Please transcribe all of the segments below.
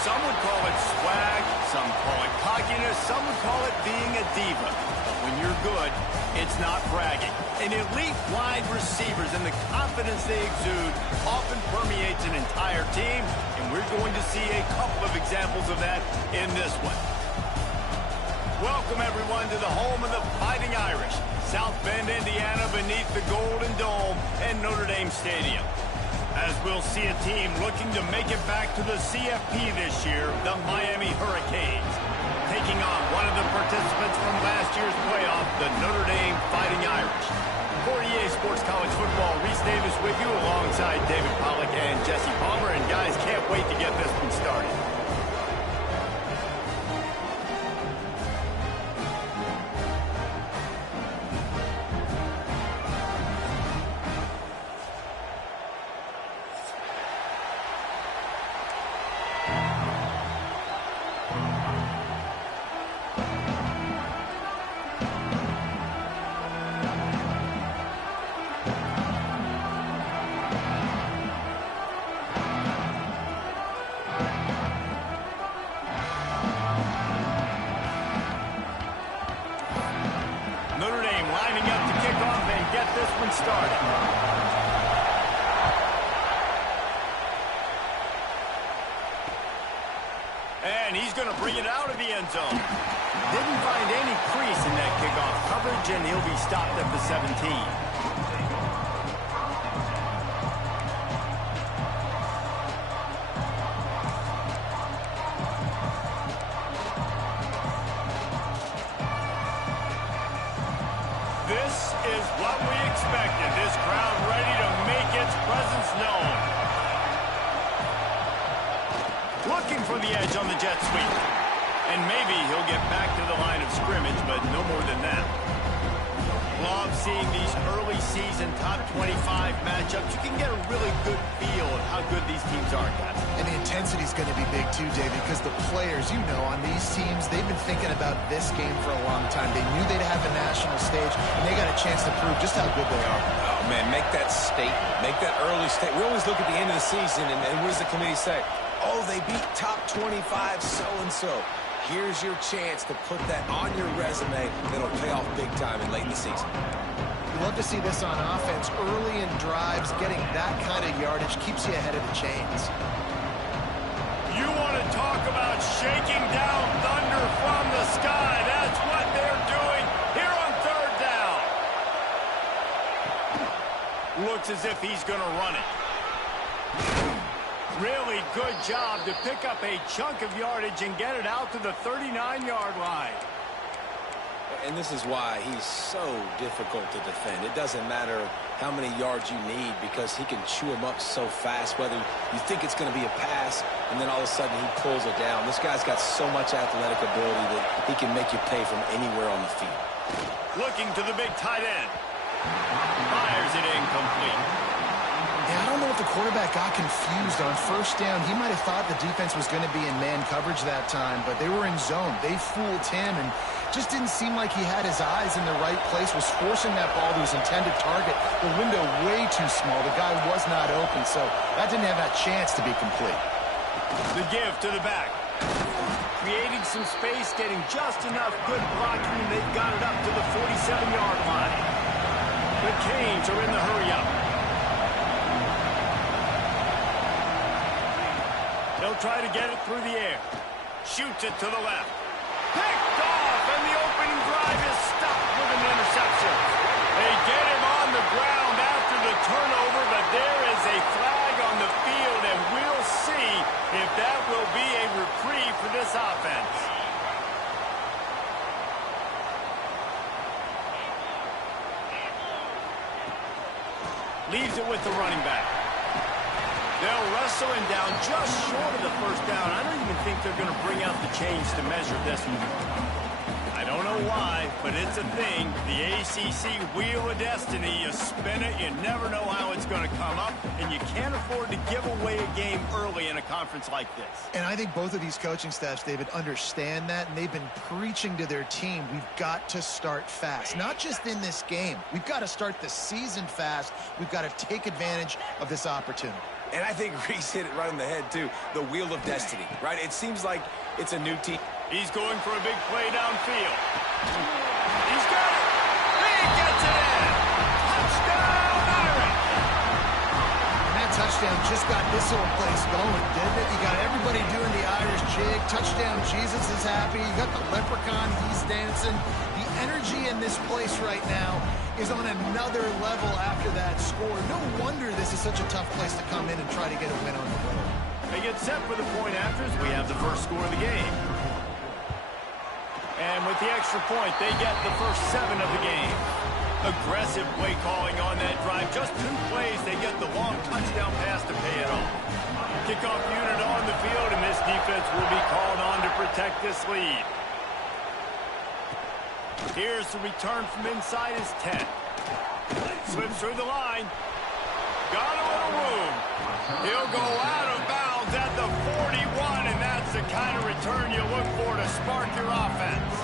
Some would call it swag, some call it cockiness, some would call it being a diva. But when you're good, it's not bragging. And elite wide receivers and the confidence they exude often permeates an entire team, and we're going to see a couple of examples of that in this one. Welcome, everyone, to the home of the Fighting Irish, South Bend, Indiana, beneath the Golden Dome and Notre Dame Stadium. As we'll see a team looking to make it back to the CFP this year, the Miami Hurricanes, taking on one of the participants from last year's playoff, the Notre Dame Fighting Irish. For EA Sports College Football, Reese Davis with you alongside David Pollack and Jesse Palmer. And guys, can't wait to get this one started. Notre Dame lining up to kick off and get this one started. And he's going to bring it out of the end zone. Didn't find any crease in that kickoff coverage, and he'll be stopped at the 17. This is what we expected. This crowd ready to make its presence known. Looking for the edge on the jet sweep. And maybe he'll get back to the line of scrimmage, but no more than that. Love seeing these early season top 25 matchups. You can get a really good feel of how good these teams are, guys. And the intensity is going to be big too, David, because the players, you know, on these teams, they've been thinking about this game for a long time. They knew they'd have a national stage, and they got a chance to prove just how good they are. Oh, man, make that statement. Make that early statement. We always look at the end of the season, and what does the committee say? Oh, they beat top 25 so-and-so. Here's your chance to put that on your resume that'll pay off big time and late in the season. You love to see this on offense. Early in drives, getting that kind of yardage keeps you ahead of the chains. You want to talk about shaking down thunder from the sky. That's what they're doing here on third down. Looks as if he's going to run it. Really good job to pick up a chunk of yardage and get it out to the 39-yard line. And this is why he's so difficult to defend. It doesn't matter how many yards you need because he can chew them up so fast, whether you think it's going to be a pass and then all of a sudden he pulls it down. This guy's got so much athletic ability that he can make you pay from anywhere on the field. Looking to the big tight end. Fires it incomplete. Yeah, I don't know if the quarterback got confused on first down. He might have thought the defense was going to be in man coverage that time, but they were in zone. They fooled him and just didn't seem like he had his eyes in the right place, was forcing that ball to his intended target. The window way too small. The guy was not open, so that didn't have that chance to be complete. The give to the back. Creating some space, getting just enough good blocking, and they've got it up to the 47-yard line. The Canes are in the hurry-up. They'll try to get it through the air. Shoots it to the left. Picked off, and the opening drive is stopped with an interception. They get him on the ground after the turnover, but there is a flag on the field, and we'll see if that will be a reprieve for this offense. Leaves it with the running back. They'll wrestle him down just short of the first down. I don't even think they're going to bring out the chains to measure this one. I don't know why, but it's a thing. The ACC Wheel of Destiny, you spin it, you never know how it's going to come up, and you can't afford to give away a game early in a conference like this. And I think both of these coaching staffs, David, understand that, and they've been preaching to their team, we've got to start fast. Not just in this game. We've got to start the season fast. We've got to take advantage of this opportunity. And I think Reese hit it right on the head, too. The wheel of destiny, right? It seems like it's a new team. He's going for a big play downfield. He's got it. He gets it in. Touchdown, Irish. And that touchdown just got this whole place going, didn't it? You got everybody doing the Irish jig. Touchdown, Jesus is happy. You got the leprechaun, he's dancing. The energy in this place right now is on another level after that score. No wonder this is such a tough place to come in and try to get a win on the road. They get set for the point afters. We have the first score of the game. And with the extra point, they get the first 7 of the game. Aggressive play calling on that drive. Just 2 plays, they get the long touchdown pass to pay it off. Kickoff unit on the field, and this defense will be called on to protect this lead. Here's the return from inside his 10. Slips through the line. Got a little room. He'll go out of bounds at the 41, and that's the kind of return you look for to spark your offense.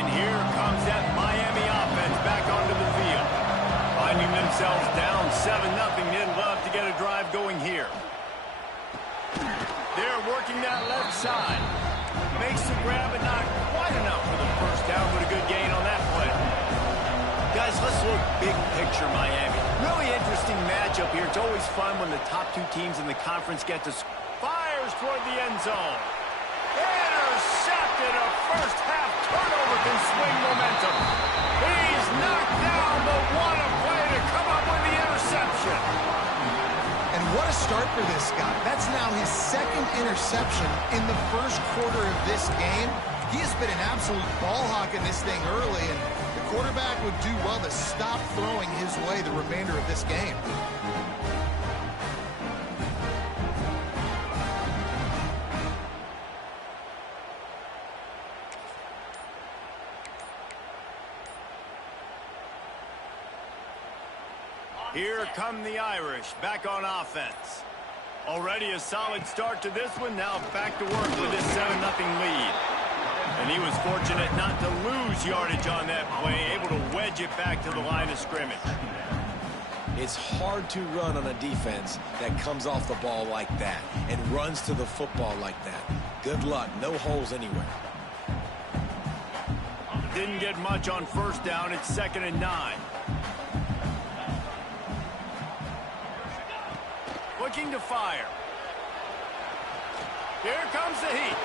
And here comes that Miami offense back onto the field. Finding themselves down 7-0, they'd love to get a drive going here. They're working that left side. Makes the grab, but not quite enough for the first down, but a good gain on that play. Guys, let's look big picture Miami. Really interesting matchup here. It's always fun when the top 2 teams in the conference get to fires toward the end zone. Intercepted. A first half turnover can swing momentum. He's knocked down, but what a play to come up with the interception. And what a start for this guy. That's now his 2nd interception in the first quarter of this game. He has been an absolute ball hawk in this thing early, and the quarterback would do well to stop throwing his way the remainder of this game. Here come the Irish, back on offense. Already a solid start to this one, now back to work with this 7-0 lead. And he was fortunate not to lose yardage on that play, able to wedge it back to the line of scrimmage. It's hard to run on a defense that comes off the ball like that and runs to the football like that. Good luck, no holes anywhere. Didn't get much on first down, it's 2nd and 9. Looking to fire. Here comes the heat.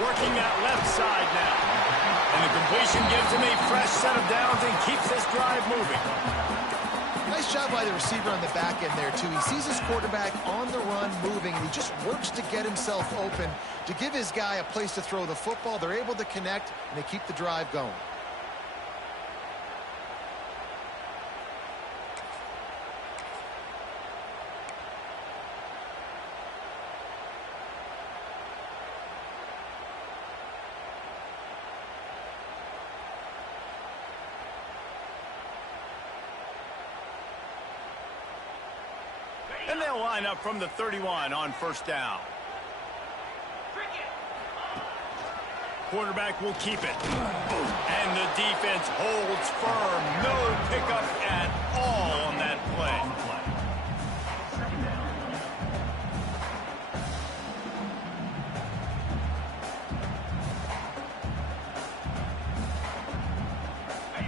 Working that left side now. And the completion gives him a fresh set of downs and keeps this drive moving. Nice job by the receiver on the back end there, too. He sees his quarterback on the run moving, and he just works to get himself open to give his guy a place to throw the football. They're able to connect, and they keep the drive going. And they'll line up from the 31 on first down. Quarterback will keep it. And the defense holds firm. No pickup at all on that play.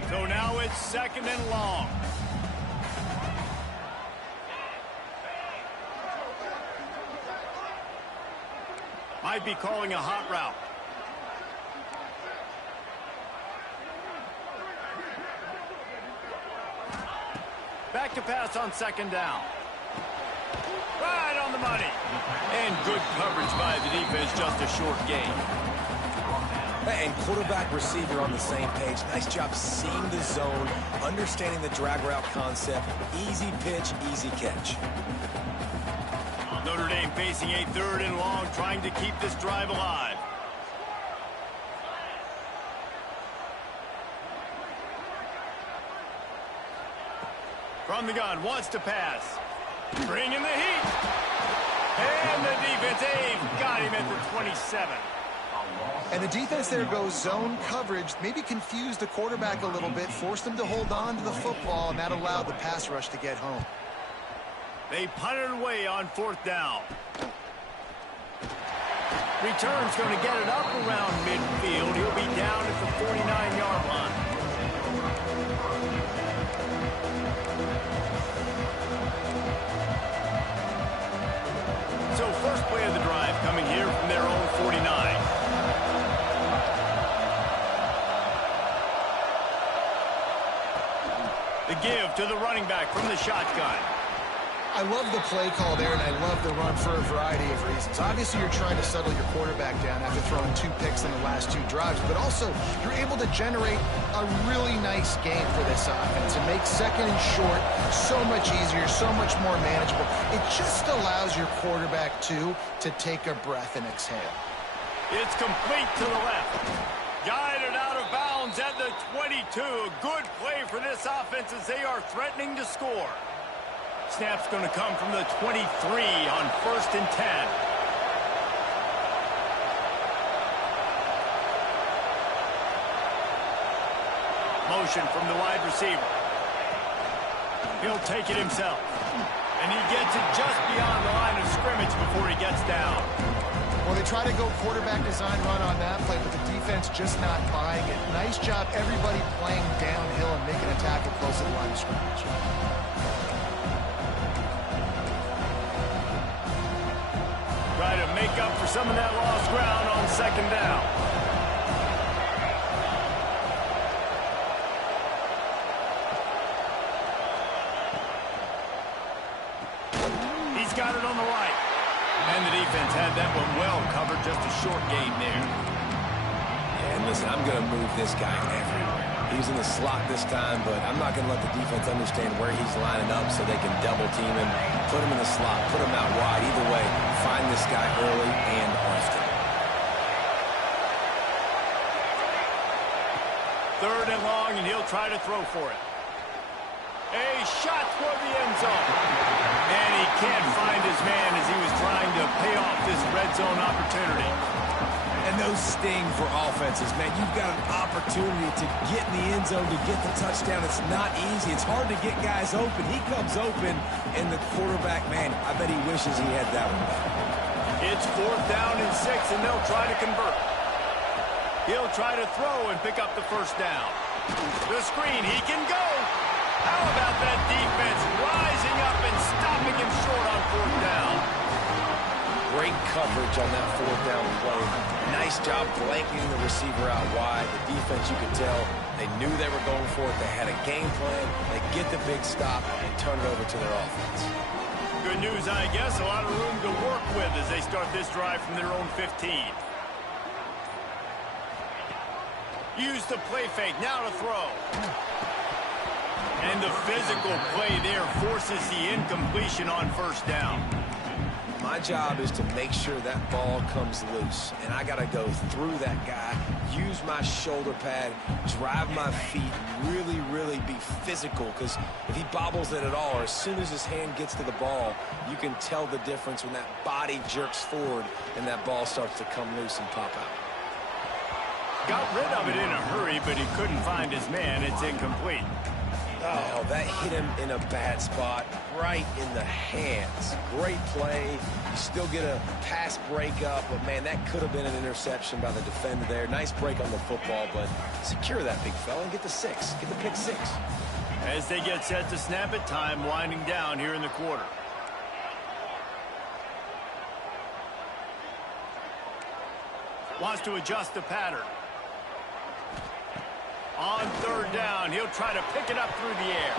So now it's 2nd and long. Might be calling a hot route. Back to pass on 2nd down. Right on the money. And good coverage by the defense, just a short gain. And quarterback receiver on the same page. Nice job seeing the zone, understanding the drag route concept. Easy pitch, easy catch. Notre Dame facing a 3rd and long, trying to keep this drive alive. From the gun, wants to pass. Bringing the heat. And the defense, got him at the 27. And the defense there goes zone coverage, maybe confused the quarterback a little bit, forced him to hold on to the football, and that allowed the pass rush to get home. They punted away on 4th down. Return's going to get it up around midfield. He'll be down at the 49-yard line. So first play of the drive coming here from their own 49. The give to the running back from the shotgun. I love the play call there, and I love the run for a variety of reasons. Obviously, you're trying to settle your quarterback down after throwing 2 picks in the last 2 drives, but also you're able to generate a really nice game for this offense and make second and short so much easier, so much more manageable. It just allows your quarterback, too, to take a breath and exhale. It's complete to the left. Guided out of bounds at the 22. Good play for this offense as they are threatening to score. Snap's going to come from the 23 on 1st and 10. Motion from the wide receiver. He'll take it himself. And he gets it just beyond the line of scrimmage before he gets down. Well, they try to go quarterback design run on that play, but the defense just not buying it. Nice job, everybody playing downhill and making a tackle close to the line of scrimmage. Try to make up for some of that lost ground on 2nd down. He's got it on the right. And the defense had that one well covered, just a short gain there. Yeah, and listen, I'm going to move this guy everywhere. He's in the slot this time, but I'm not going to let the defense understand where he's lining up so they can double team him, put him in the slot, put him out wide. Either way, find this guy early and often. 3rd and long, and he'll try to throw for it. A shot for the end zone. And he can't find his man as he was trying to pay off this red zone opportunity. And those sting for offenses, man. You've got an opportunity to get in the end zone, to get the touchdown. It's not easy. It's hard to get guys open. He comes open, and the quarterback, man, I bet he wishes he had that one back. It's 4th down and 6, and they'll try to convert. He'll try to throw and pick up the 1st down. The screen, he can go. How about that defense rising up and stopping him short on 4th down? Great coverage on that 4th down play. Nice job blanking the receiver out wide. The defense, you could tell, they knew they were going for it. They had a game plan. They get the big stop and turn it over to their offense. Good news, I guess. A lot of room to work with as they start this drive from their own 15. Use the play fake. Now to throw. And the physical play there forces the incompletion on 1st down. My job is to make sure that ball comes loose, and I got to go through that guy, use my shoulder pad, drive my feet, really, really be physical, because if he bobbles it at all, or as soon as his hand gets to the ball, you can tell the difference when that body jerks forward and that ball starts to come loose and pop out. Got rid of it in a hurry, but he couldn't find his man. It's incomplete. Oh, that hit him in a bad spot, right in the hands. Great play. You still get a pass breakup, but, man, that could have been an interception by the defender there. Nice break on the football, but secure that big fella and get the 6. Get the pick 6. As they get set to snap it, time winding down here in the quarter. Wants to adjust the pattern. On 3rd down, he'll try to pick it up through the air.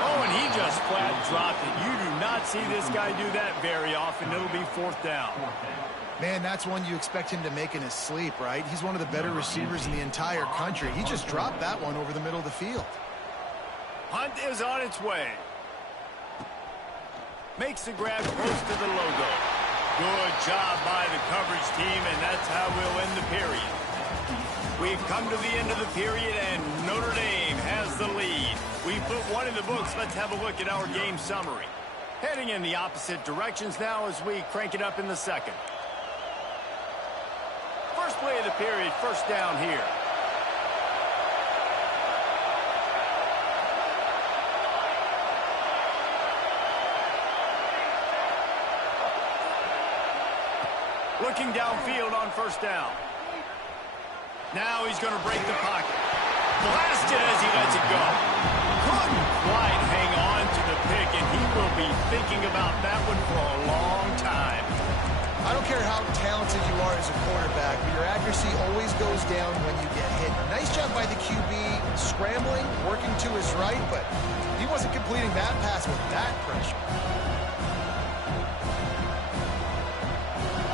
Oh, and he just flat dropped it. You do not see this guy do that very often. It'll be 4th down. Man, that's one you expect him to make in his sleep, right? He's one of the better receivers in the entire country. He just dropped that one over the middle of the field. Hunt is on its way. Makes the grab close to the logo. Good job by the coverage team, and that's how we'll end the period. We've come to the end of the period, and Notre Dame has the lead. We put one in the books. Let's have a look at our game summary. Heading in the opposite directions now as we crank it up in the second. First play of the period. First down here. Looking downfield on first down. Now he's going to break the pocket. Blasted as he lets it go. Couldn't quite hang on to the pick, and he will be thinking about that one for a long time. I don't care how talented you are as a quarterback, but your accuracy always goes down when you get hit. Nice job by the QB scrambling, working to his right, but he wasn't completing that pass with that pressure.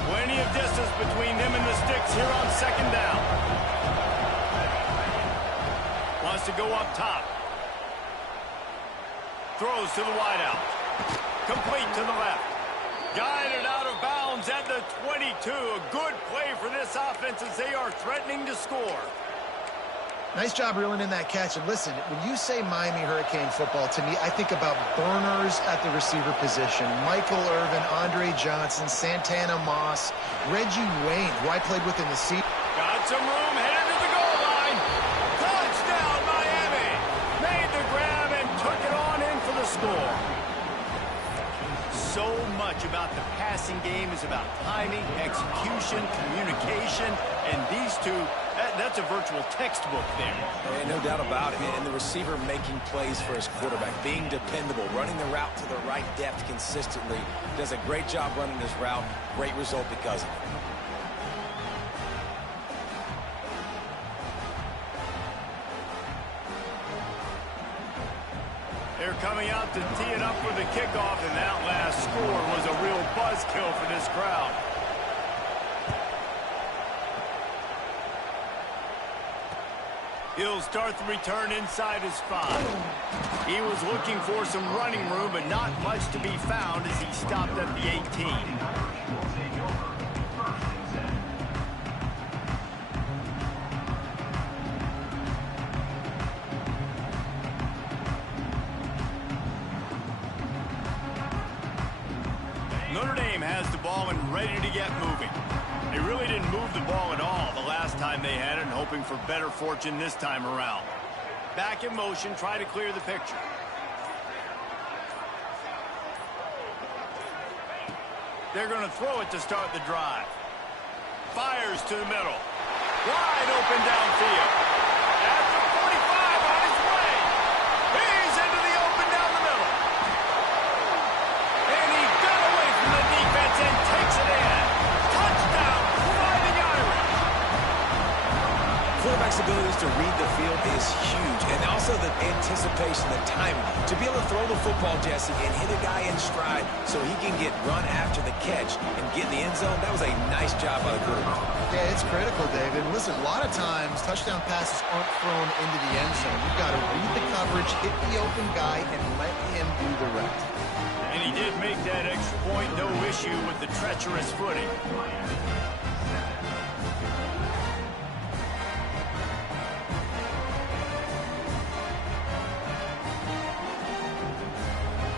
Plenty of distance between them and the sticks here on second down. Wants to go up top. Throws to the wideout. Complete to the left. Guided out of bounds at the 22. A good play for this offense as they are threatening to score. Nice job reeling in that catch. And listen, when you say Miami Hurricane football, to me, I think about burners at the receiver position. Michael Irvin, Andre Johnson, Santana Moss, Reggie Wayne, who I played with in the seat. Got some room, headed to the goal line. Touchdown, Miami. Made the grab and took it on in for the score. So much about the passing game is about timing, execution, communication, and these two, that's a virtual textbook there. And no doubt about it. And the receiver making plays for his quarterback, being dependable, running the route to the right depth consistently. Does a great job running his route. Great result because of it. They're coming out to tee it up for the kickoff, and that last score was a real buzzkill for this crowd. He'll start the return inside his 5. He was looking for some running room, but not much to be found as he stopped at the 18. Notre Dame has the ball and ready to get moving. They really didn't move the ball at all the last time they had it, and hoping for better fortune this time around. Back in motion, try to clear the picture. They're going to throw it to start the drive. Fires to the middle. Wide open downfield. At the 45 on his way. He's into the open down the middle. And he got away from the defense and takes it in. Touchdown, Fighting Irish. Quarterback's abilities to read the field is huge, and also the anticipation, the timing. To be able to throw the football, Jesse, and hit a guy in stride so he can get run after the catch and get in the end zone, that was a nice job by the quarterback. Yeah, it's critical, David. Listen, a lot of times touchdown passes aren't thrown into the end zone. You've got to read the coverage, hit the open guy, and let him do the rest. And he did make that extra point, no issue with the treacherous footing.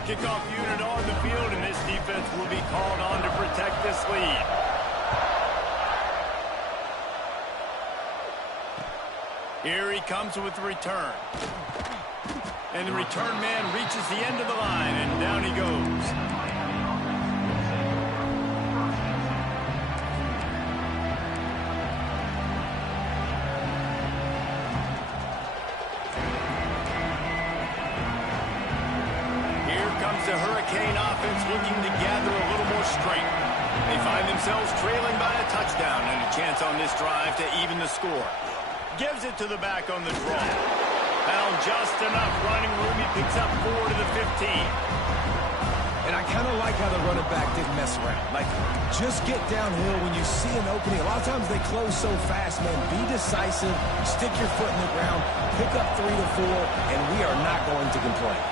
Kickoff unit on the field, and this defense will be called on to protect this lead. Here he comes with the return. And the return man reaches the end of the line, and down he goes. The Hurricane offense looking to gather a little more strength. They find themselves trailing by a touchdown and a chance on this drive to even the score. Gives it to the back on the draw. Found just enough running room. He picks up 4 to the 15. And I kind of like how the running back didn't mess around. Like, just get downhill when you see an opening. A lot of times they close so fast, man. Be decisive, stick your foot in the ground, pick up 3 to 4, and we are not going to complain.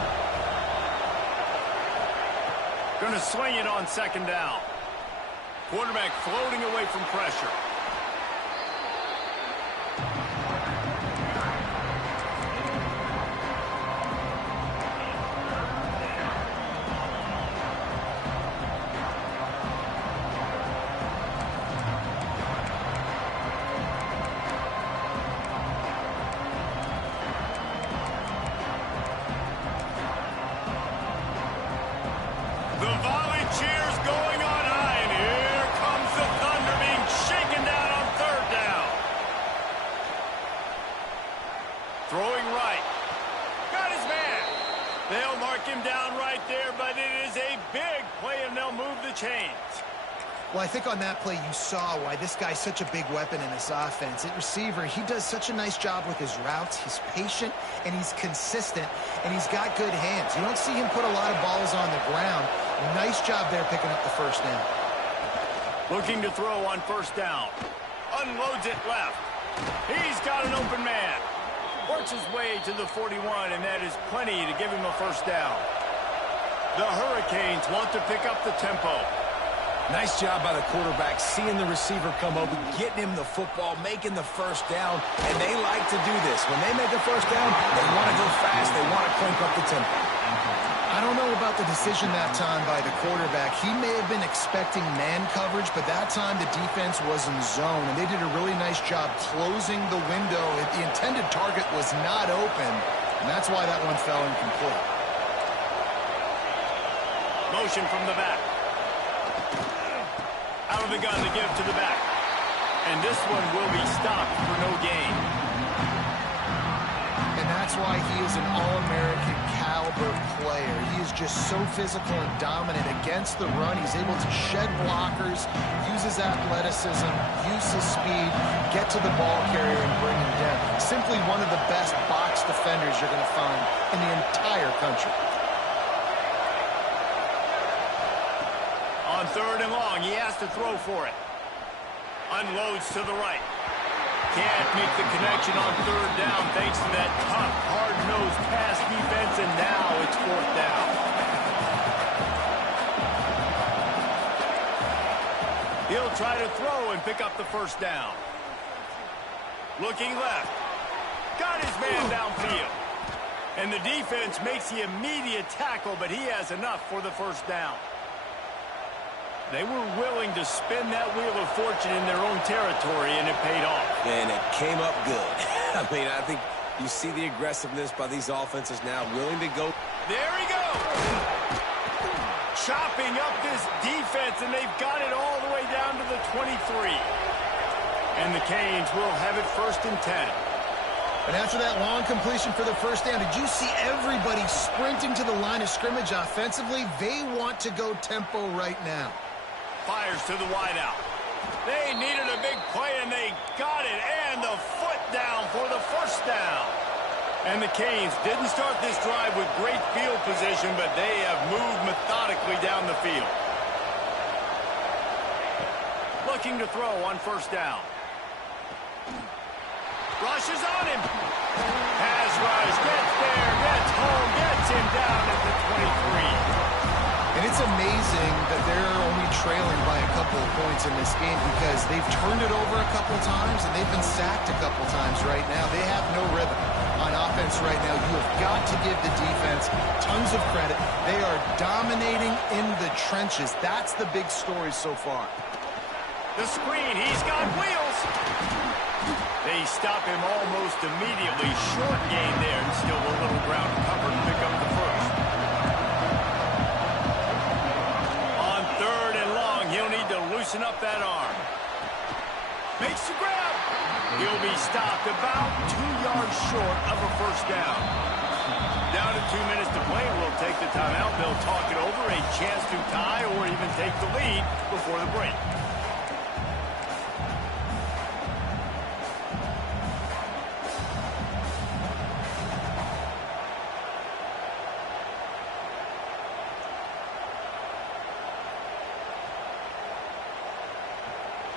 Going to swing it on second down. Quarterback floating away from pressure. Well, I think on that play you saw why this guy's such a big weapon in this offense. At receiver, he does such a nice job with his routes. He's patient, and he's consistent, and he's got good hands. You don't see him put a lot of balls on the ground. Nice job there picking up the first down. Looking to throw on first down. Unloads it left. He's got an open man. Works his way to the 41, and that is plenty to give him a first down. The Hurricanes want to pick up the tempo. Nice job by the quarterback, seeing the receiver come open, getting him the football, making the first down, and they like to do this. When they make a first down, they want to go fast, they want to crank up the tempo. I don't know about the decision that time by the quarterback. He may have been expecting man coverage, but that time the defense was in zone, and they did a really nice job closing the window. The intended target was not open, and that's why that one fell incomplete. Motion from the back. Out of the gun to give to the back. And this one will be stopped for no gain. And that's why he is an All-American caliber player. He is just so physical and dominant against the run. He's able to shed blockers, use his athleticism, use his speed, get to the ball carrier and bring him down. Simply one of the best box defenders you're going to find in the entire country. On third and long, he has to throw for it. Unloads to the right. Can't make the connection on third down thanks to that tough, hard-nosed pass defense, and now it's fourth down. He'll try to throw and pick up the first down. Looking left. Got his man downfield. And the defense makes the immediate tackle, but he has enough for the first down. They were willing to spin that wheel of fortune in their own territory, and it paid off. And it came up good. I mean, I think you see the aggressiveness by these offenses now, willing to go. There he goes. Chopping up this defense, and they've got it all the way down to the 23. And the Canes will have it first and 10. And after that long completion for the first down, did you see everybody sprinting to the line of scrimmage offensively? They want to go tempo right now. Fires to the wideout. They needed a big play, and they got it. And the foot down for the first down. And the Canes didn't start this drive with great field position, but they have moved methodically down the field. Looking to throw on first down. Rushes on him. Has rush. Gets there. Gets home. Gets him down at the 23. And it's amazing that they're only trailing by a couple of points in this game because they've turned it over a couple times and they've been sacked a couple times right now. They have no rhythm on offense right now. You have got to give the defense tons of credit. They are dominating in the trenches. That's the big story so far. The screen. He's got wheels. They stop him almost immediately. Short gain there and still a little ground to cover to pick up the first. On third and long, he'll need to loosen up that arm. Makes the grab. He'll be stopped about 2 yards short of a first down. Down to 2 minutes to play. We'll take the timeout. They'll talk it over. A chance to tie or even take the lead before the break.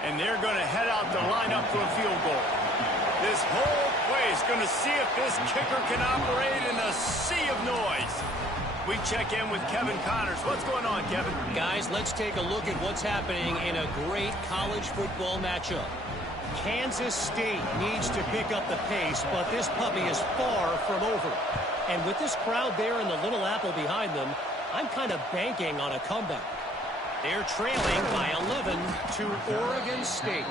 And they're going to head out to line up for a field goal. This whole play is going to see if this kicker can operate in a sea of noise. We check in with Kevin Connors. What's going on, Kevin? Guys, let's take a look at what's happening in a great college football matchup. Kansas State needs to pick up the pace, but this puppy is far from over. And with this crowd there and the Little Apple behind them, I'm kind of banking on a comeback. They're trailing by 11 to Oregon State.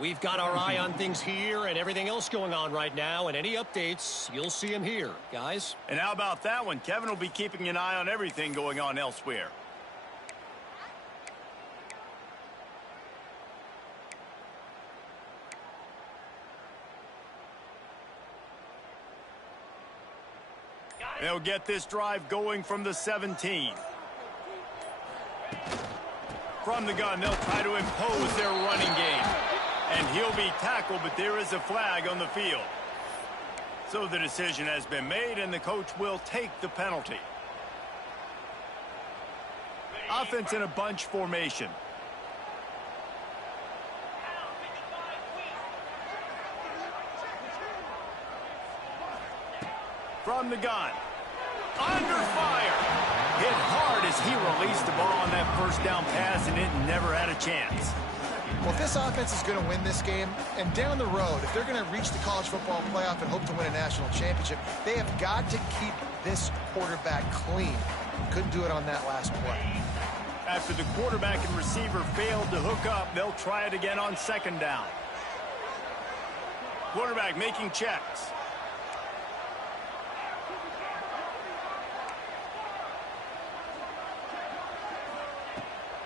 We've got our eye on things here and everything else going on right now, and any updates, you'll see them here, guys. And how about that one? Kevin will be keeping an eye on everything going on elsewhere. They'll get this drive going from the 17. From the gun, they'll try to impose their running game. And he'll be tackled, but there is a flag on the field. So the decision has been made, and the coach will take the penalty. Offense in a bunch formation. From the gun. Under fire. Hit hard as he released the ball on that first down pass, and it never had a chance. Well, if this offense is going to win this game, and down the road, if they're going to reach the college football playoff and hope to win a national championship, they have got to keep this quarterback clean. Couldn't do it on that last play. After the quarterback and receiver failed to hook up, they'll try it again on second down. Quarterback making checks.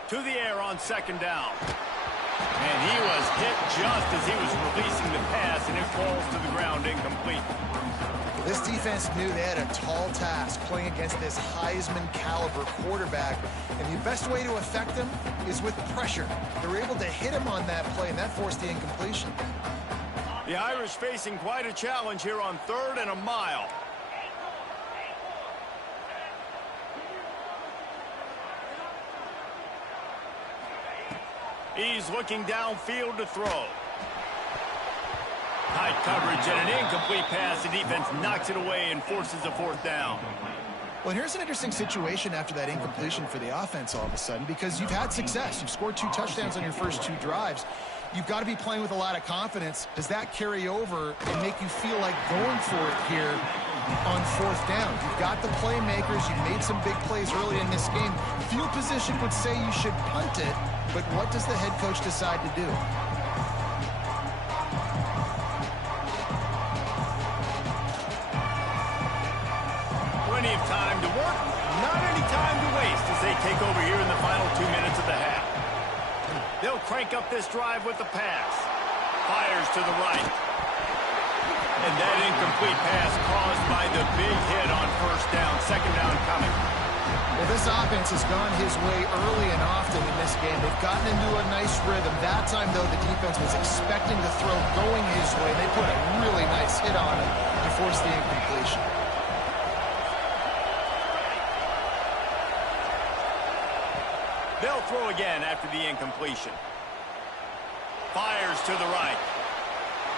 To the air on second down. And he was hit just as he was releasing the pass, and it falls to the ground incomplete. This defense knew they had a tall task playing against this Heisman caliber quarterback, and the best way to affect him is with pressure. They were able to hit him on that play, and that forced the incompletion. The Irish facing quite a challenge here on 3rd and a mile. He's looking downfield to throw. Tight coverage and an incomplete pass. The defense knocks it away and forces a 4th down. Well, here's an interesting situation after that incompletion for the offense all of a sudden, because you've had success. You've scored 2 touchdowns on your first 2 drives. You've got to be playing with a lot of confidence. Does that carry over and make you feel like going for it here on 4th down? You've got the playmakers. You've made some big plays early in this game. Field position would say you should punt it, but what does the head coach decide to do? Plenty of time to work, not any time to waste as they take over here in the final 2 minutes of the half. They'll crank up this drive with the pass. Fires to the right. And that incomplete pass caused by the big hit on 1st down. 2nd down coming. Well, this offense has gone his way early and often in this game. They've gotten into a nice rhythm. That time, though, the defense was expecting the throw going his way. They put a really nice hit on him to force the incompletion. They'll throw again after the incompletion. Fires to the right.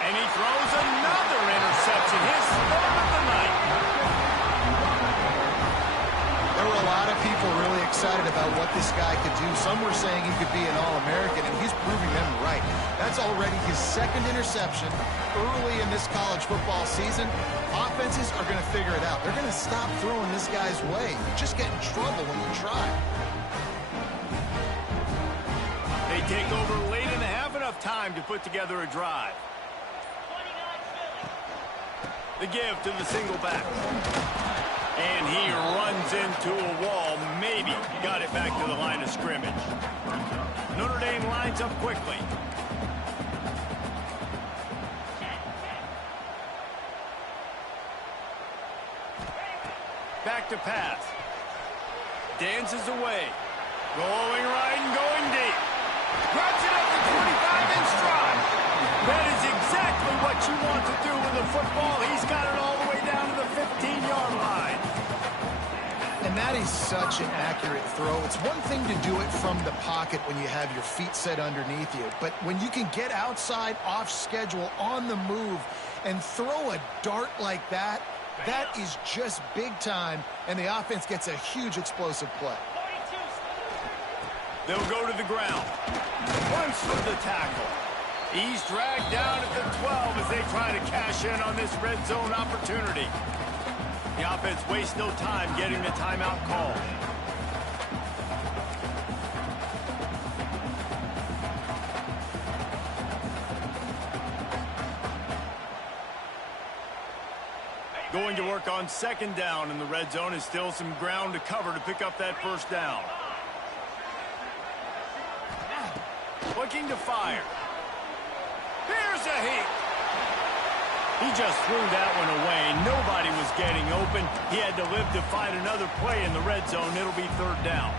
And he throws another interception. His 3rd of the night. There were a lot of people really excited about what this guy could do. Some were saying he could be an All-American, and he's proving them right. That's already his 2nd interception early in this college football season. Offenses are going to figure it out. They're going to stop throwing this guy's way. You just get in trouble when you try. They take over late and have enough time to put together a drive. The give to the single back. And he runs into a wall. Maybe got it back to the line of scrimmage. Notre Dame lines up quickly. Back to pass. Dances away. Going right and going deep. Grabs it up to 25 in stride. That is exactly what you want to do with a football. He's got it all the way down to the 15-yard line. And that is such an accurate throw. It's one thing to do it from the pocket when you have your feet set underneath you, but when you can get outside, off schedule, on the move, and throw a dart like that, that is just big time, and the offense gets a huge explosive play. They'll go to the ground. Runs for the tackle. He's dragged down at the 12 as they try to cash in on this red zone opportunity. The offense wastes no time getting the timeout call. Going to work on second down in the red zone. Is still some ground to cover to pick up that first down. Looking to fire. Here's a heat. He just threw that one away. Nobody was getting open. He had to live to find another play in the red zone. It'll be third down.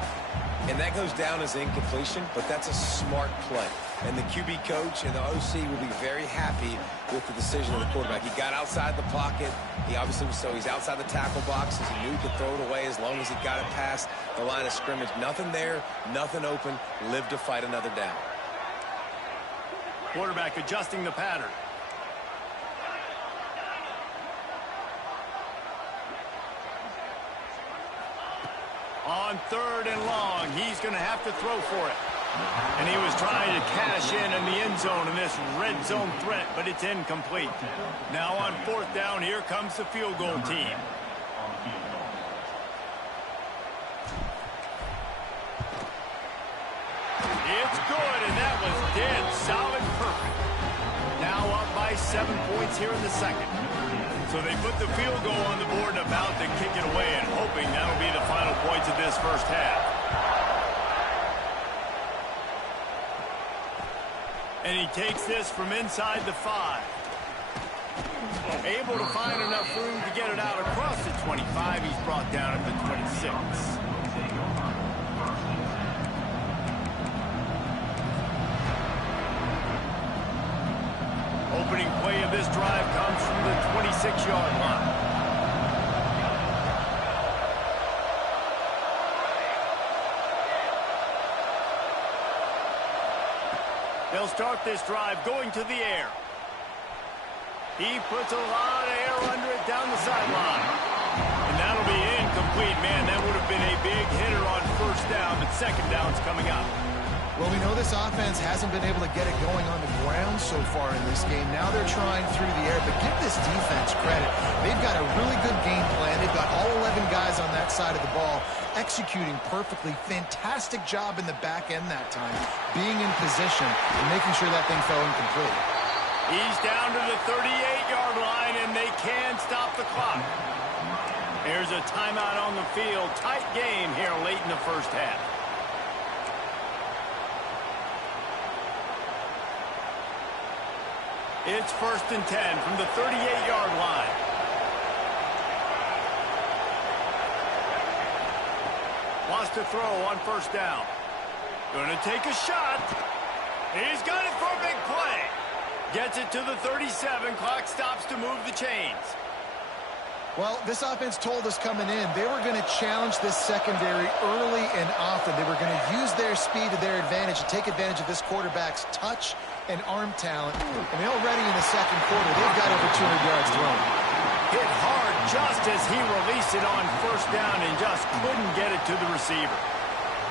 And that goes down as incompletion, but that's a smart play. And the QB coach and the OC will be very happy with the decision of the quarterback. He got outside the pocket. He obviously was he's outside the tackle boxes. He knew he could throw it away as long as he got it past the line of scrimmage. Nothing there, nothing open. Live to fight another down. Quarterback adjusting the pattern. On third and long, he's going to have to throw for it. And he was trying to cash in the end zone in this red zone threat, but it's incomplete. Now on fourth down, here comes the field goal team. It's good, and that was dead solid perfect. Now up by 7 points here in the second. So they put the field goal on the board and about to kick it away and hoping that'll be the final points of this first half. And he takes this from inside the 5. Able to find enough room to get it out across the 25. He's brought down at the 26. Opening play of this drive comes from the 26-yard line. They'll start this drive going to the air. He puts a lot of air under it down the sideline. And that'll be incomplete, man. That would have been a big hitter on first down, but second down's coming up. Well, we know this offense hasn't been able to get it going on the ground so far in this game. Now they're trying through the air, but give this defense credit. They've got a really good game plan. They've got all 11 guys on that side of the ball executing perfectly. Fantastic job in the back end that time, being in position and making sure that thing fell incomplete. He's down to the 38-yard line, and they can stop the clock. There's a timeout on the field. Tight game here late in the first half. It's first and 10 from the 38-yard line. Wants to throw on first down. Going to take a shot. He's got it for a big play. Gets it to the 37. Clock stops to move the chains. Well, this offense told us coming in they were going to challenge this secondary early and often. They were going to use their speed to their advantage and take advantage of this quarterback's touch and arm talent. And already in the second quarter, they've got over 200 yards thrown. Hit hard just as he released it on first down and just couldn't get it to the receiver.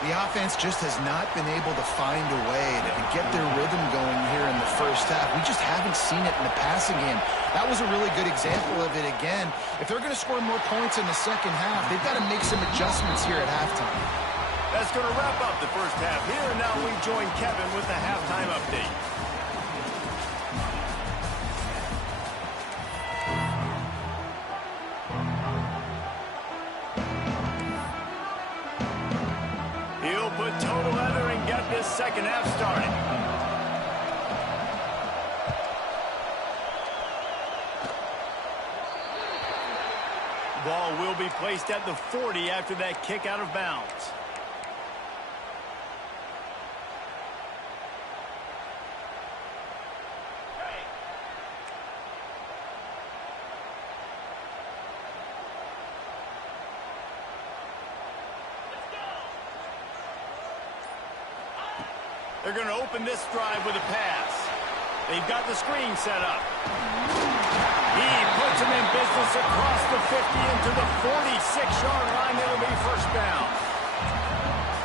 The offense just has not been able to find a way to get their rhythm going here in the first half. We just haven't seen it in the passing game. That was a really good example of it again. If they're going to score more points in the second half, they've got to make some adjustments here at halftime. That's going to wrap up the first half here, and now we join Kevin with the halftime update. He'll put total leather and get this second half started. Ball will be placed at the 40 after that kick out of bounds. They're going to open this drive with a pass. They've got the screen set up. He puts him in business across the 50 into the 46-yard line. It'll be first down.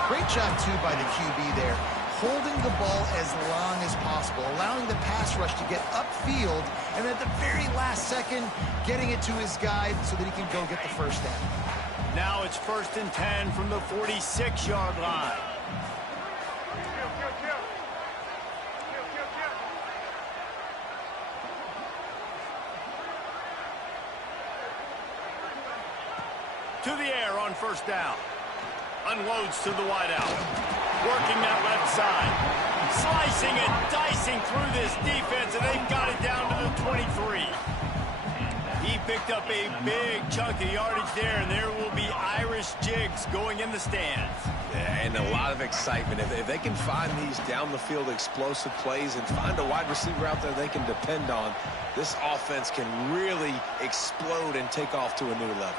Great job, too, by the QB there, holding the ball as long as possible, allowing the pass rush to get upfield, and at the very last second, getting it to his guy so that he can go get the first down. Now it's first and 10 from the 46-yard line. to the air on first down. Unloads to the wideout. Working that left side. Slicing and dicing through this defense, and they've got it down to the 23. He picked up a big chunk of yardage there, and there will be Irish jigs going in the stands. Yeah, and a lot of excitement. If they can find these down-the-field explosive plays and find a wide receiver out there they can depend on, this offense can really explode and take off to a new level.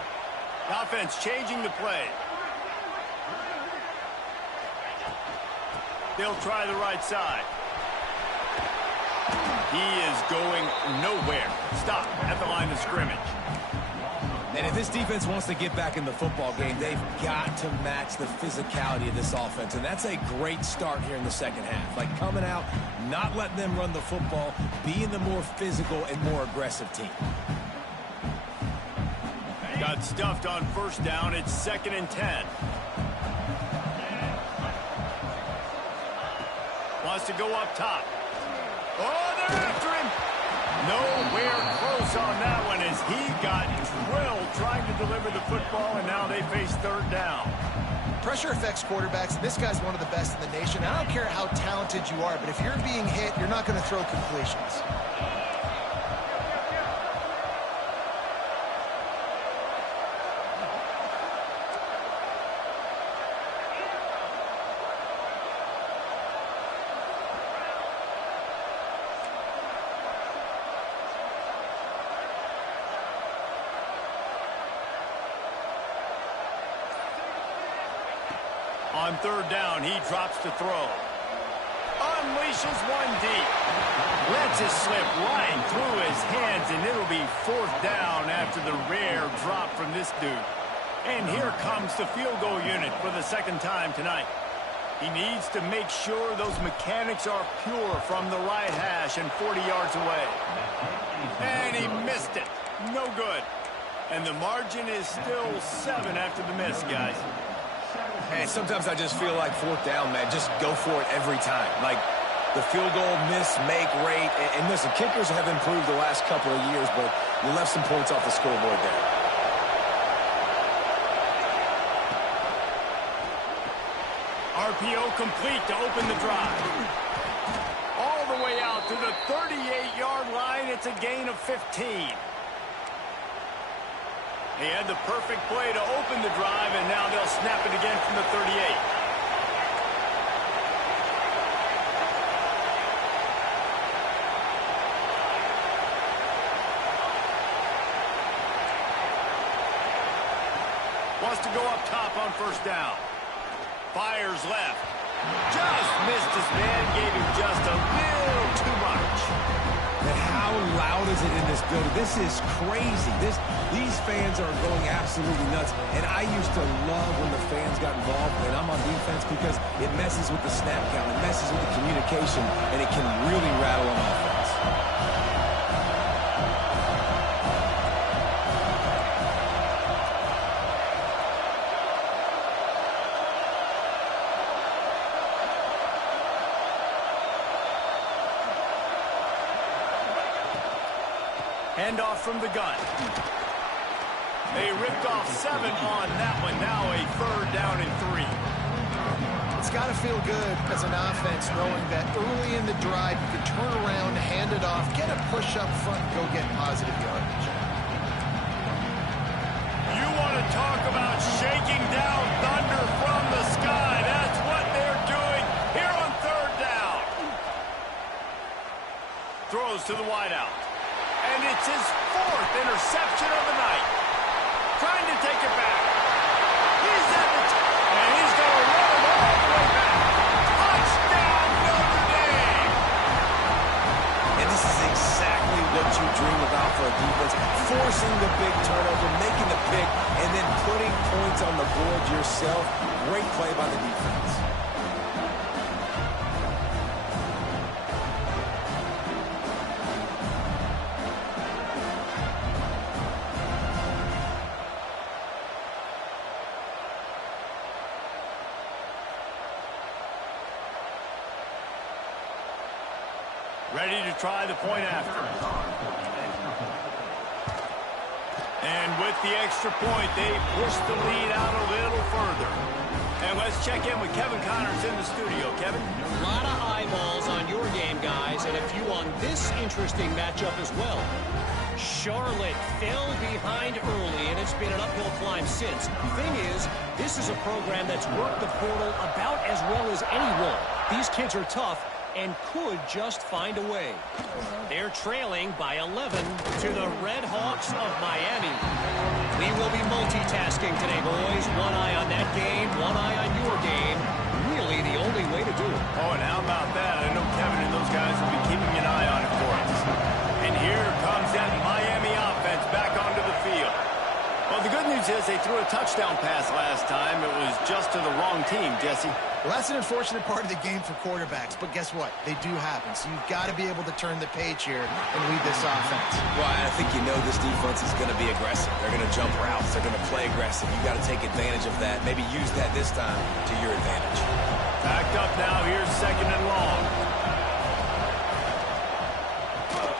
The offense changing the play. They'll try the right side. He is going nowhere. Stop at the line of scrimmage. And if this defense wants to get back in the football game, they've got to match the physicality of this offense. And that's a great start here in the second half. Like coming out, not letting them run the football, being the more physical and more aggressive team. Got stuffed on first down. It's 2nd and 10. Wants to go up top. Oh, they're after him. Nowhere close on that one as he got drilled trying to deliver the football, and now they face 3rd down. Pressure affects quarterbacks, and this guy's one of the best in the nation. I don't care how talented you are, but if you're being hit, you're not going to throw completions. On 3rd down, he drops to throw. Unleashes one deep. Lets it slip right through his hands, and it'll be 4th down after the rare drop from this dude. And here comes the field goal unit for the 2nd time tonight. He needs to make sure those mechanics are pure from the right hash and 40 yards away. And he missed it. No good. And the margin is still 7 after the miss, guys. And sometimes I just feel like 4th down, man, just go for it every time. Like the field goal miss-make rate. And listen, kickers have improved the last couple of years, but you left some points off the scoreboard there. RPO complete to open the drive. All the way out to the 38-yard line. It's a gain of 15. He had the perfect play to open the drive, and now they'll snap it again from the 38. Wants to go up top on first down. Fires left. Just missed his man, gave him just a little too much. And how loud is it in this building? This is crazy. These fans are going absolutely nuts. And I used to love when the fans got involved, and I'm on defense, because it messes with the snap count, it messes with the communication, and it can really rattle an offense. Handoff from the gun. They ripped off 7 on that one. Now a 3rd down and 3. It's got to feel good as an offense knowing that early in the drive you can turn around, hand it off, get a push up front, and go get positive yardage. You want to talk about shaking down thunder from the sky. That's what they're doing here on 3rd down. Throws to the wideout. And it's his 4th interception of the night. Trying to take it back. He's at the and he's going to run him all the way back. Touchdown, Notre Dame! And this is exactly what you dream about for a defense. Forcing the big turnover, making the pick, and then putting points on the board yourself. Great play by the defense. Ready to try the point after. And with the extra point, they push the lead out a little further. And let's check in with Kevin Connors in the studio. Kevin? A lot of eyeballs on your game, guys, and a few on this interesting matchup as well. Charlotte fell behind early, and it's been an uphill climb since. Thing is, this is a program that's worked the portal about as well as anyone. These kids are tough and could just find a way. They're trailing by 11 to the Red Hawks of Miami. We will be multitasking today, boys. One eye on that game, one eye on your game. Really the only way to do it. Oh, and how about that? I know Kevin and those guys will be keeping an eye on it for us. And here comes that Miami offense back onto the field. Well, the good news is they threw a touchdown pass last time. It was just to the wrong team, Jesse. Well, that's an unfortunate part of the game for quarterbacks, but guess what? They do happen, so you've got to be able to turn the page here and lead this offense. Well, I think you know this defense is going to be aggressive. They're going to jump routes. They're going to play aggressive. You've got to take advantage of that. Maybe use that this time to your advantage. Backed up now. Here's 2nd and long.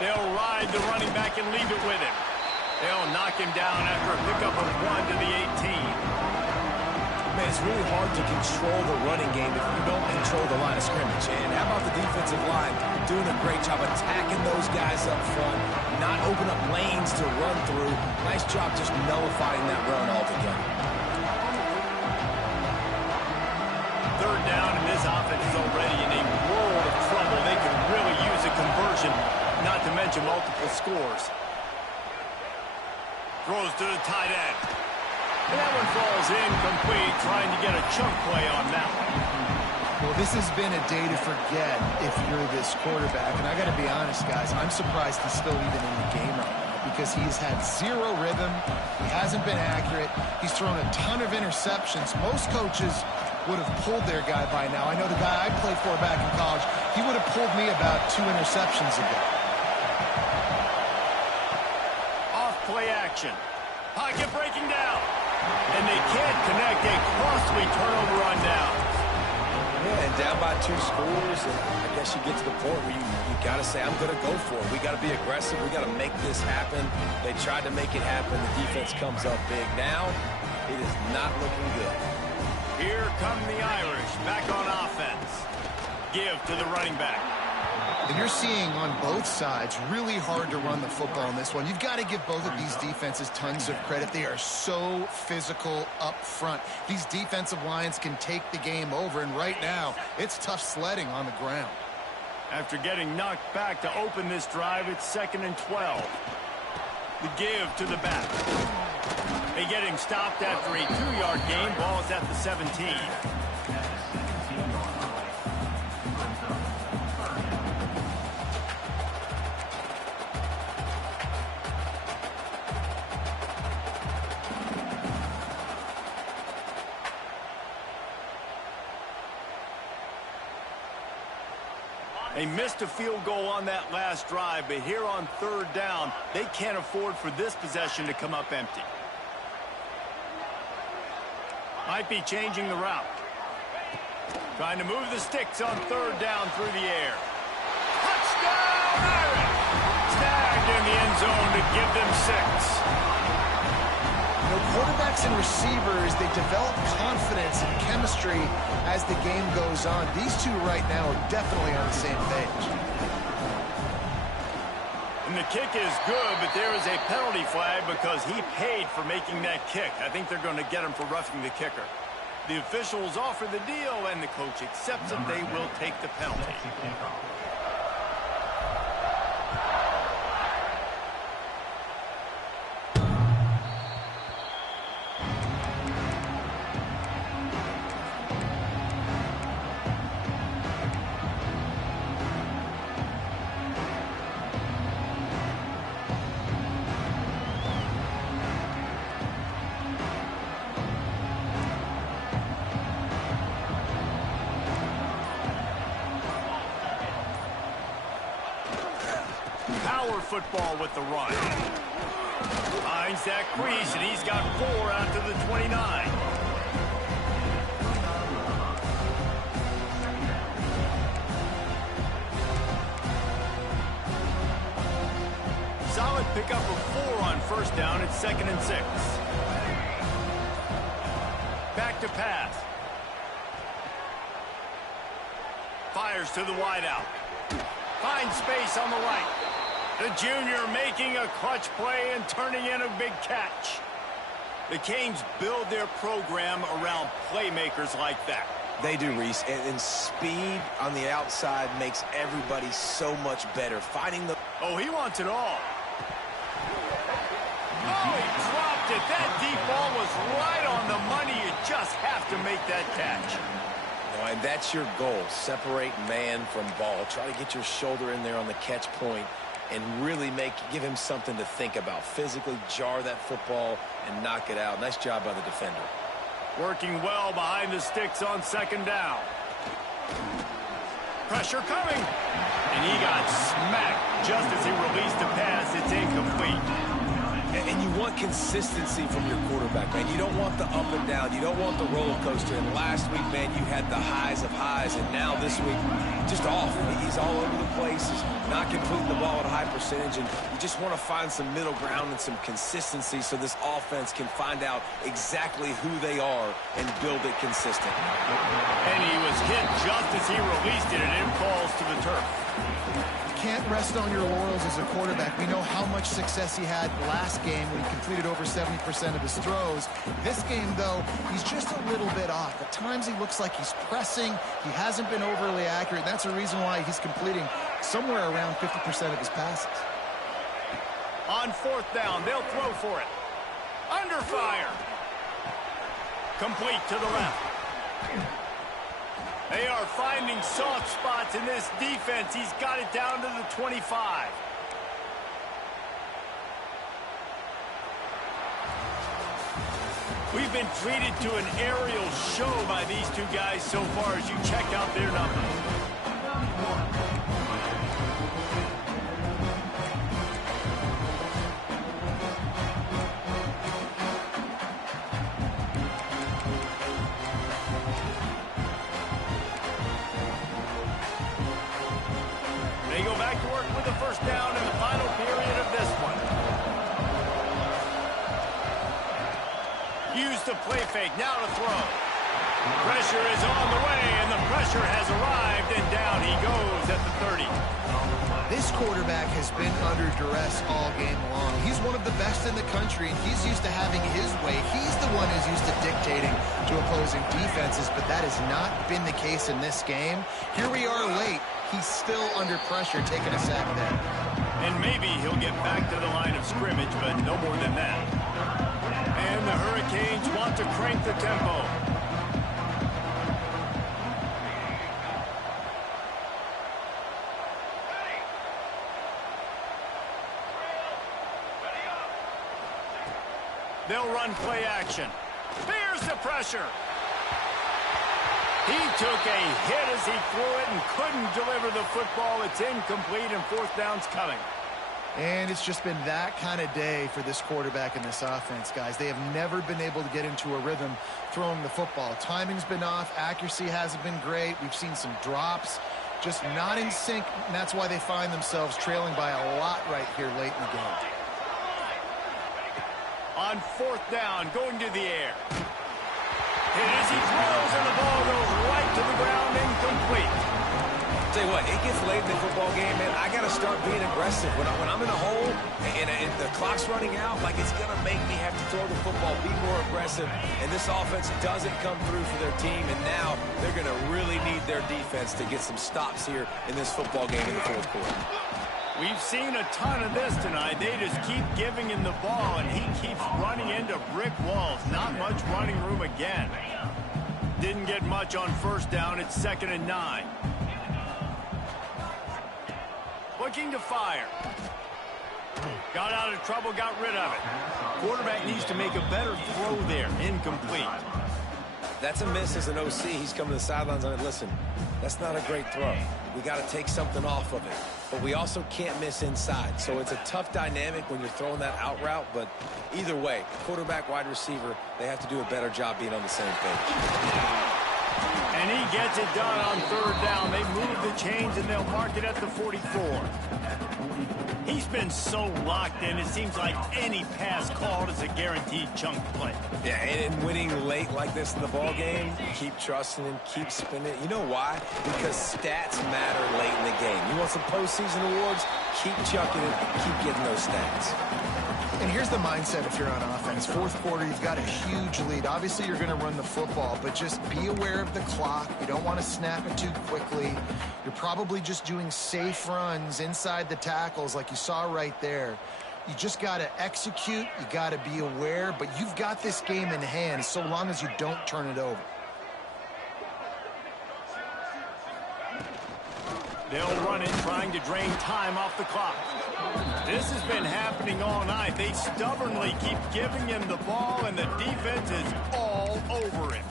They'll ride the running back and leave it with him. They'll knock him down after a pickup of 1 to the 18. Man, it's really hard to control the running game if you don't control the line of scrimmage. And how about the defensive line doing a great job attacking those guys up front, not open up lanes to run through. Nice job just nullifying that run altogether. 3rd down, and this offense is already in a world of trouble. They could really use a conversion, not to mention multiple scores. Throws to the tight end. And that one falls incomplete, trying to get a chunk play on that one. Well, this has been a day to forget if you're this quarterback. And I got to be honest, guys, I'm surprised he's still even in the game right now because he's had zero rhythm. He hasn't been accurate. He's thrown a ton of interceptions. Most coaches would have pulled their guy by now. I know the guy I played for back in college, he would have pulled me about 2 interceptions ago. Off play action. Pocket breaking down. And they can't connect a costly turnover on downs. Yeah, and down by 2 scores, and I guess you get to the point where you got to say, I'm going to go for it. We got to be aggressive. We got to make this happen. They tried to make it happen. The defense comes up big. Now, it is not looking good. Here come the Irish back on offense. Give to the running back. And you're seeing on both sides really hard to run the football in this one. You've got to give both of these defenses tons of credit. They are so physical up front. These defensive lines can take the game over, and right now, it's tough sledding on the ground. After getting knocked back to open this drive, it's 2nd and 12. The give to the back. They get him stopped after a 2-yard gain. Ball's at the 17. They missed a field goal on that last drive, but here on 3rd down, they can't afford for this possession to come up empty. Might be changing the route. Trying to move the sticks on 3rd down through the air. Touchdown, Irish! Snagged in the end zone to give them 6. You know, quarterbacks and receivers, they develop confidence and chemistry as the game goes on. These two right now are definitely on the same page. And the kick is good, but there is a penalty flag because he paid for making that kick. I think they're going to get him for roughing the kicker. The officials offer the deal, and the coach accepts it. They will take the penalty. Power football with the run. Finds that crease, and he's got 4 out to the 29. Solid pick up a 4 on first down. It's 2nd and 6. Back to pass. Fires to the wideout. Finds space on the right. The junior making a clutch play and turning in a big catch. The Canes build their program around playmakers like that. They do, Reese, and speed on the outside makes everybody so much better. Finding the... Oh, he wants it all. Oh, he dropped it. That deep ball was right on the money. You just have to make that catch. And that's your goal. Separate man from ball. Try to get your shoulder in there on the catch point and really give him something to think about. Physically jar that football and knock it out. Nice job by the defender. Working well behind the sticks on 2nd down. Pressure coming. And he got smacked just as he released the pass. It's incomplete. And you want consistency from your quarterback, man. You don't want the up and down. You don't want the roller coaster. And last week, man, you had the highs of highs. And now this week, just off. He's all over the place. He's not completing the ball at a high percentage. And you just want to find some middle ground and some consistency so this offense can find out exactly who they are and build it consistent. And he was hit just as he released it, and it falls to the turf. Can't rest on your laurels as a quarterback. We know how much success he had last game when he completed over 70% of his throws. This game, though, he's just a little bit off. At times he looks like he's pressing. He hasn't been overly accurate. That's a reason why he's completing somewhere around 50% of his passes. On 4th down, they'll throw for it. Under fire. Complete to the left. They are finding soft spots in this defense. He's got it down to the 25. We've been treated to an aerial show by these two guys so far as you check out their numbers. They go back to work with the first down in the final period of this one. Use the play fake, now to throw. Pressure is on the way, and the pressure has arrived, and down he goes at the 30. This quarterback has been under duress all game long. He's one of the best in the country, and he's used to having his way. He's the one who's used to dictating to opposing defenses, but that has not been the case in this game. Here we are late. He's still under pressure, taking a sack there. And maybe he'll get back to the line of scrimmage, but no more than that. And the Hurricanes want to crank the tempo. They'll run play action. There's the pressure. He took a hit as he threw it and couldn't deliver the football. It's incomplete, and 4th down's coming. And it's just been that kind of day for this quarterback and this offense, guys. They have never been able to get into a rhythm throwing the football. Timing's been off. Accuracy hasn't been great. We've seen some drops, just not in sync, and that's why they find themselves trailing by a lot right here late in the game. On 4th down, going to the air. Hit as he throws, and the ball goes right to the ground, incomplete. Tell you what, it gets late in the football game, man. I got to start being aggressive. When I'm in a hole and the clock's running out, like it's going to make me have to throw the football, be more aggressive. And this offense doesn't come through for their team, and now they're going to really need their defense to get some stops here in this football game in the 4th quarter. We've seen a ton of this tonight. They just keep giving him the ball, and he keeps running into brick walls. Not much running room again. Didn't get much on 1st down. It's 2nd and 9. Looking to fire. Got out of trouble, got rid of it. Quarterback needs to make a better throw there. Incomplete. That's a miss as an OC. He's coming to the sidelines on it. Listen, that's not a great throw. We got to take something off of it. But we also can't miss inside. So it's a tough dynamic when you're throwing that out route. But either way, quarterback, wide receiver, they have to do a better job being on the same page. And he gets it done on third down. They move the chains, and they'll mark it at the 44. He's been so locked in, it seems like any pass called is a guaranteed chunk play. Yeah, and winning late like this in the ball game, keep trusting him, keep spinning. You know why? Because stats matter late in the game. You want some postseason awards? Keep chucking it, keep getting those stats. And here's the mindset if you're on offense. Fourth quarter, you've got a huge lead. Obviously, you're going to run the football, but just be aware of the clock. You don't want to snap it too quickly. You're probably just doing safe runs inside the tackles like you saw right there. You just got to execute. You got to be aware, but you've got this game in hand so long as you don't turn it over. They'll run it, trying to drain time off the clock. This has been happening all night. They stubbornly keep giving him the ball, and the defense is all over him.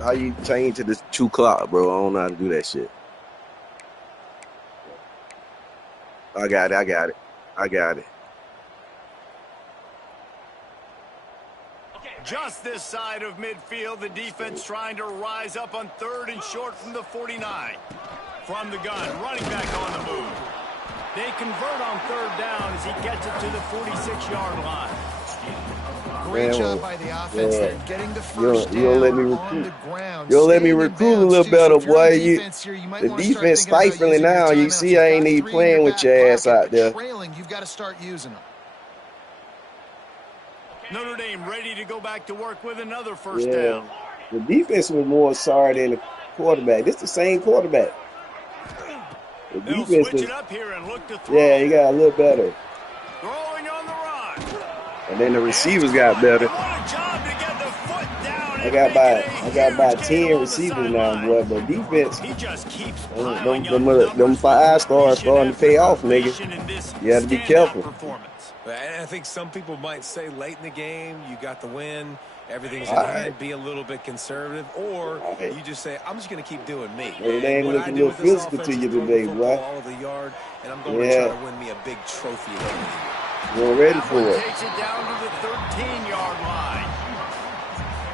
How you change to this 2 o'clock, bro? I don't know how to do that shit. I got it. Just this side of midfield, the defense trying to rise up on third and short from the 49. From the gun, running back on the move. They convert on third down as he gets it to the 46-yard line. Great job by the offense there, getting the first down on the ground. You'll let me recruit a little better, boy. The defense stifling now. You see I ain't even playing with your ass out there. You've got to start using them. Notre Dame ready to go back to work with another first down. The defense was more sorry than the quarterback. This the same quarterback. The defense switch it up here and look to throw. Yeah, he got a little better. Throwing on the run. And then the receivers got better. What a job to get the foot down. I got about 10 receivers now, boy. But defense, he just keeps them 5 stars starting to pay off, nigga. You have to be careful. And I think some people might say late in the game, you got the win, everything's in hand, be a little bit conservative, or you just say, I'm just going to keep doing me. Well, they ain't looking a little physical to you today, boy. All over the yard, and I'm going to try to win me a big trophy at the end of the year. You're ready for it. Takes it down to the 13-yard line.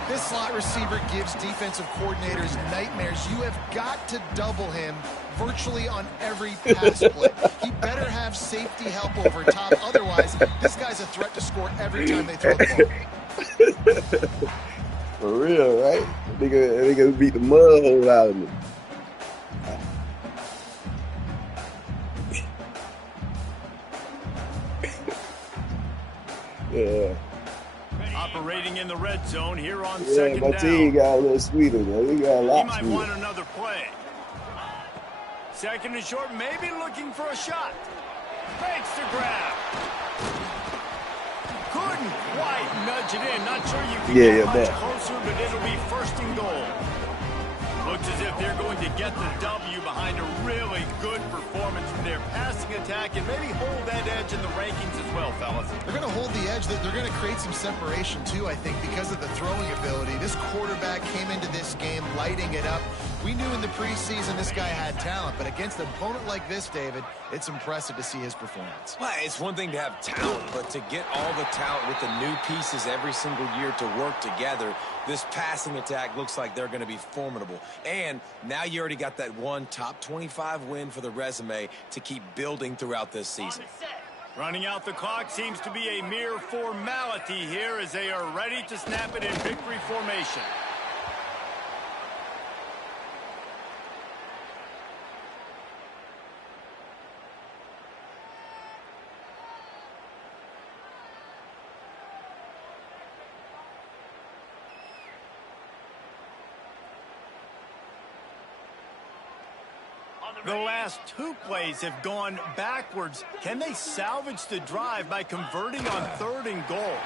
This slot receiver gives defensive coordinators nightmares. You have got to double him virtually on every pass play. He better have safety help over top. Otherwise, this guy's a threat to score every time they throw the ball. For real, right? They gonna beat the mud hole out of me. Yeah. Operating in the red zone here on second my down. team got a little sweeter, though. They got a lot He might sweeter. want another play. Second and short, maybe looking for a shot. Fakes the grab. Couldn't quite nudge it in. Not sure you can get much closer, but it'll be first and goal. Looks as if they're going to get the W behind a really good performance from their passing attack and maybe hold that edge in the rankings as well, fellas. They're going to hold the edge. They're going to create some separation, too, I think, because of the throwing ability. This quarterback came into this game lighting it up. We knew in the preseason this guy had talent, but against an opponent like this, David, it's impressive to see his performance. Well, it's one thing to have talent, but to get all the talent with the new pieces every single year to work together, this passing attack looks like they're going to be formidable. And now you already got that one top 25 win for the resume to keep building throughout this season. Running out the clock seems to be a mere formality here as they are ready to snap it in victory formation. The last 2 plays have gone backwards. Can they salvage the drive by converting on third and goal?